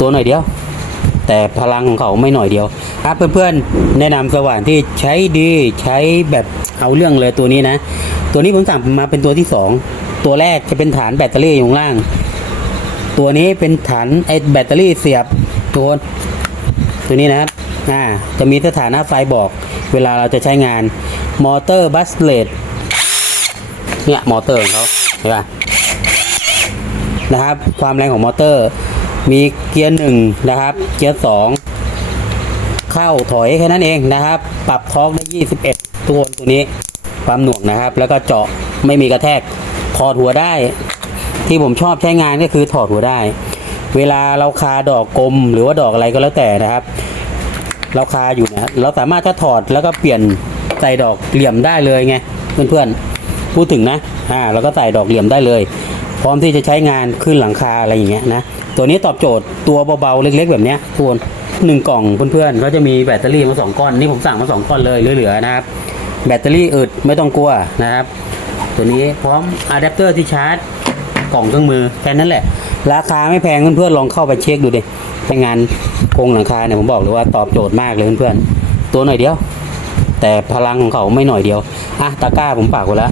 ตัวหน่อยเดียว แต่พลังของเขาไม่หน่อยเดียวครับเพื่อนๆ แนะนำสว่านที่ใช้ดีใช้แบบเอาเรื่องเลยตัวนี้นะ ตัวนี้ผมสั่งมาเป็นตัวที่สองตัวแรกจะเป็นฐานแบตเตอรี่อยู่ล่าง ตัวนี้เป็นฐานไอแบตเตอรี่เสียบตัวตัวนี้นะครับอ่าจะมีสถานะไฟบอก เวลาเราจะใช้งานมอเตอร์บัสเลตเนี่ยมอเตอร์ของเขาเห็นปะนะครับ ความแรงของมอเตอร์ มีเกียร์หนึ่งนะครับ เกียร์สองเข้าถอยแค่นั้นเองนะครับ ปรับทอร์กได้ 21 ตัวตัวนี้ ความหน่วงนะครับ แล้วก็เจาะไม่มีกระแทกถอดหัวได้ ที่ผมชอบใช้งานก็คือถอดหัวได้ เวลาเราคาดอกกลมหรือว่าดอกอะไรก็แล้วแต่นะครับ เราคาอยู่นะเราสามารถถ้าถอดแล้วก็เปลี่ยนใส่ดอกเหลี่ยมได้เลยไงเพื่อนๆพูดถึงนะอ่าเราก็ใส่ดอกเหลี่ยมได้เลย ร้อมที่จะใช้งานขึ้นหลังคาอะไรอย่างเงี้ยนะตัวนี้ตอบโจทย์ตัวเบาๆเล็ก ๆ แบบเนี้ยทุกคนหนึ่งกล่องเพื่อนๆก็จะมีแบตเตอรี่มาสองก้อนนี่ผมสั่งมาสองก้อนเลยเหลือๆนะครับ แบตเตอรี่อึดไม่ต้องกลัวนะครับ ตัวนี้พร้อมอะแดปเตอร์ที่ชาร์จกล่องเครื่องมือแค่นั้นแหละ ราคาไม่แพงเพื่อนๆลองเข้าไปเช็คดูดิใช้งานโครงหลังคาเนี่ยผมบอกเลยว่าตอบโจทย์มากเลยเพื่อนๆตัวหน่อยเดียว แต่พลังของเขาไม่หน่อยเดียวอะตะกร้าผมปากไว้แล้ว